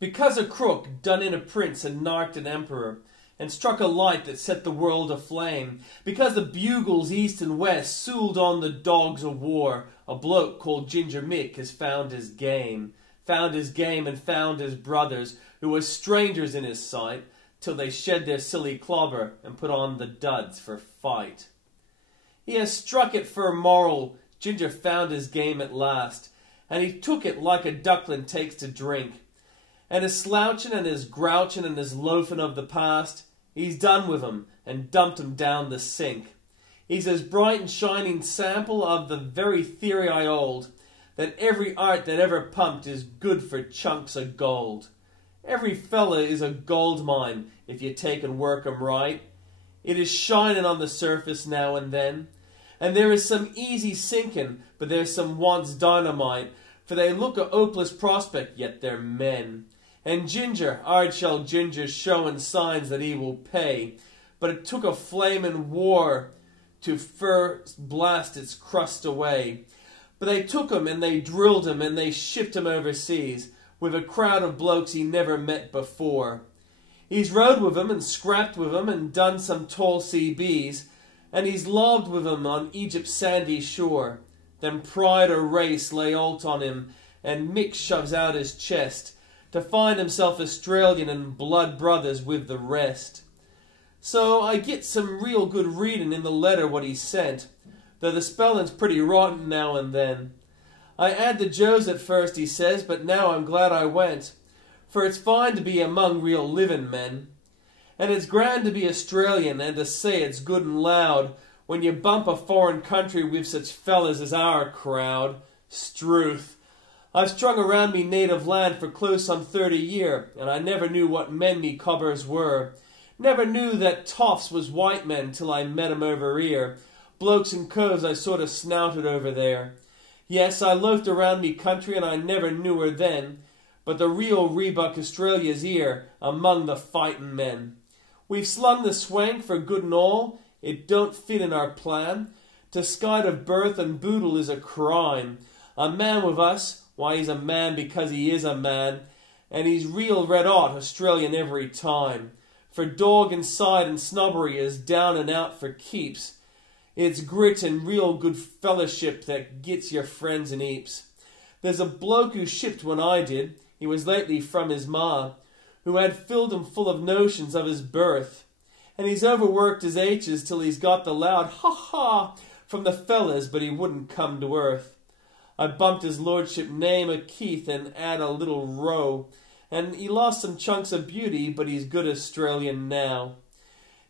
Because a crook done in a prince and narked an emperor, and struck a light that set the world aflame, because the bugles east and west sooled on the dogs of war, a bloke called Ginger Mick has found his game and found his brothers, who were strangers in his sight, till they shed their silly clobber and put on the duds for fight. He has struck it for a moral, Ginger found his game at last, and he took it like a duckling takes to drink. And his slouching and his grouching and his loafing of the past, he's done with 'em and dumped 'em down the sink. He's as bright and shining sample of the very theory I hold, that every art that ever pumped is good for chunks of gold. Every fella is a gold mine if you take and work 'em right. It is shining on the surface now and then, and there is some easy sinking, but there's some once dynamite, for they look a hopeless prospect, yet they're men. And Ginger, hard shell Ginger's showing signs that he will pay, but it took a flamin' war to first blast its crust away. But they took him and they drilled him and they shipped him overseas, with a crowd of blokes he never met before. He's rode with 'em and scrapped with 'em and done some tall CBs, and he's lobbed with 'em on Egypt's sandy shore. Then pride or race lay alt on him, and Mick shoves out his chest, to find himself Australian and blood brothers with the rest. So I get some real good reading in the letter what he sent, though the spelling's pretty rotten now and then. I had the Joes at first, he says, but now I'm glad I went, for it's fine to be among real living men. And it's grand to be Australian and to say it's good and loud when you bump a foreign country with such fellas as our crowd. Struth. I've strung around me native land for close on 30 year, and I never knew what men me cobbers were. Never knew that toffs was white men till I met 'em over here. Blokes and coves I sort of snouted over there. Yes, I loafed around me country and I never knew her then, but the real Rebuck Australia's here among the fightin' men. We've slung the swank for good and all, it don't fit in our plan. To skite of birth and boodle is a crime. A man with us, why he's a man because he is a man, and he's real red-hot Australian every time. For dog and side and snobbery is down and out for keeps. It's grit and real good fellowship that gets your friends in heaps. There's a bloke who shipped when I did, he was lately from his ma, who had filled him full of notions of his birth. And he's overworked his H's till he's got the loud ha-ha from the fellas, but he wouldn't come to earth. I bumped his lordship name of Keith and add a little row, and he lost some chunks of beauty, but he's good Australian now.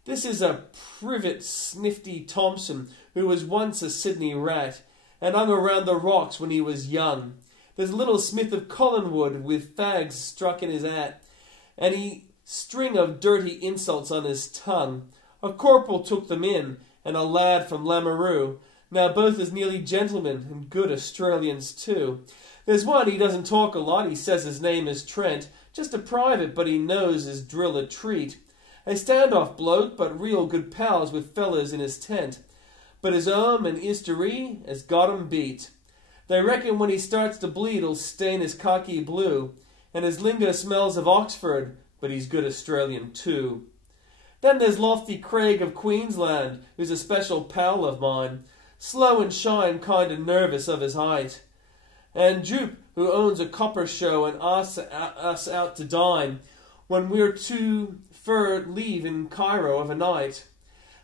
This is a privet snifty Thompson, who was once a Sydney rat, and hung around the rocks when he was young. There's a little Smith of Collinwood with fags struck in his hat, and he string of dirty insults on his tongue. A corporal took them in, and a lad from Lamoureux. Now both is nearly gentlemen, and good Australians too. There's one, he doesn't talk a lot, he says his name is Trent, just a private, but he knows his drill a treat. A stand-off bloke, but real good pals with fellas in his tent. But his and history has got 'em beat. They reckon when he starts to bleed he'll stain his khaki blue, and his lingo smells of Oxford, but he's good Australian too. Then there's Lofty Craig of Queensland, who's a special pal of mine, slow and shy and kind of nervous of his height. And Jupe, who owns a copper show and asks us out to dine when we're too fur leave in Cairo of a night.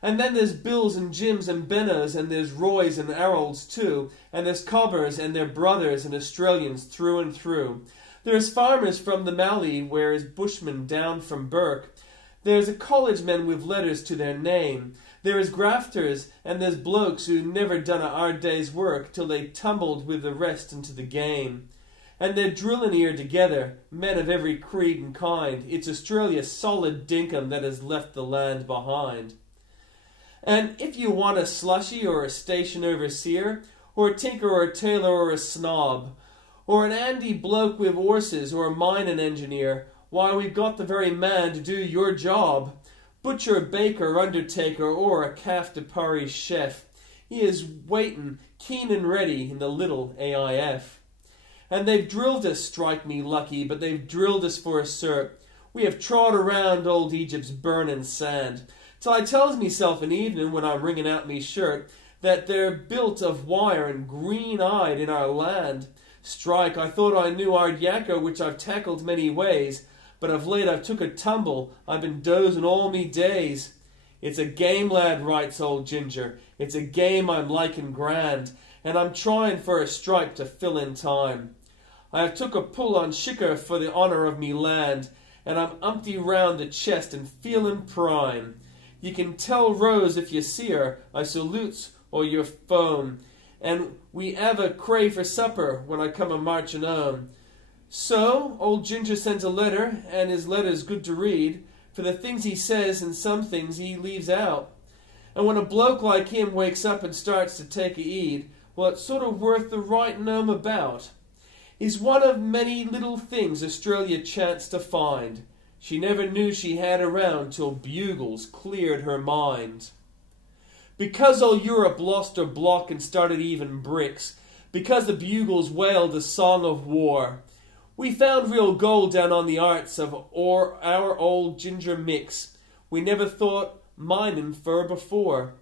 And then there's Bills and Jims and Bennos, and there's Roys and Harolds too, and there's Cobbers and their brothers and Australians through and through. There's farmers from the Mallee, where's bushmen down from Burke. There's a college men with letters to their name. There is grafters, and there's blokes who never done a hard day's work till they tumbled with the rest into the game. And they're drilling here together, men of every creed and kind. It's Australia's solid dinkum that has left the land behind. And if you want a slushy or a station overseer, or a tinker or a tailor or a snob, or an handy bloke with horses or a mining engineer, why, we've got the very man to do your job. Butcher, baker, undertaker, or a calf de Paris chef. He is waiting, keen and ready, in the little AIF. And they've drilled us, strike me lucky, but they've drilled us for a cert. We have trod around old Egypt's burning sand, till I tells meself an evening when I'm wringing out me shirt that they're built of wire and green-eyed in our land. Strike, I thought I knew our yakko, which I've tackled many ways, but of late I've took a tumble, I've been dozing all me days. It's a game, lad, writes old Ginger, it's a game I'm liking grand, and I'm trying for a stripe to fill in time. I have took a pull on shicker for the honour of me land, and I'm umpty round the chest and feelin' prime. You can tell Rose if you see her, I salutes or your phone, and we 'ave a cray for supper when I come a-marchin' home. So, old Ginger sends a letter, and his letter's good to read, for the things he says and some things he leaves out. And when a bloke like him wakes up and starts to take a heed, well, it's sort of worth the writing home about. He's one of many little things Australia chanced to find. She never knew she had around till bugles cleared her mind. Because all Europe lost her block and started even bricks, because the bugles wailed a song of war, we found real gold down on the arts of our old Ginger Mix. We never thought mining fur before.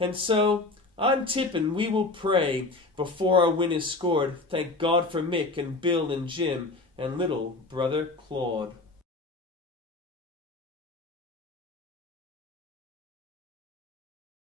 And so, I'm tippin' we will pray before our win is scored. Thank God for Mick and Bill and Jim and little brother Claude.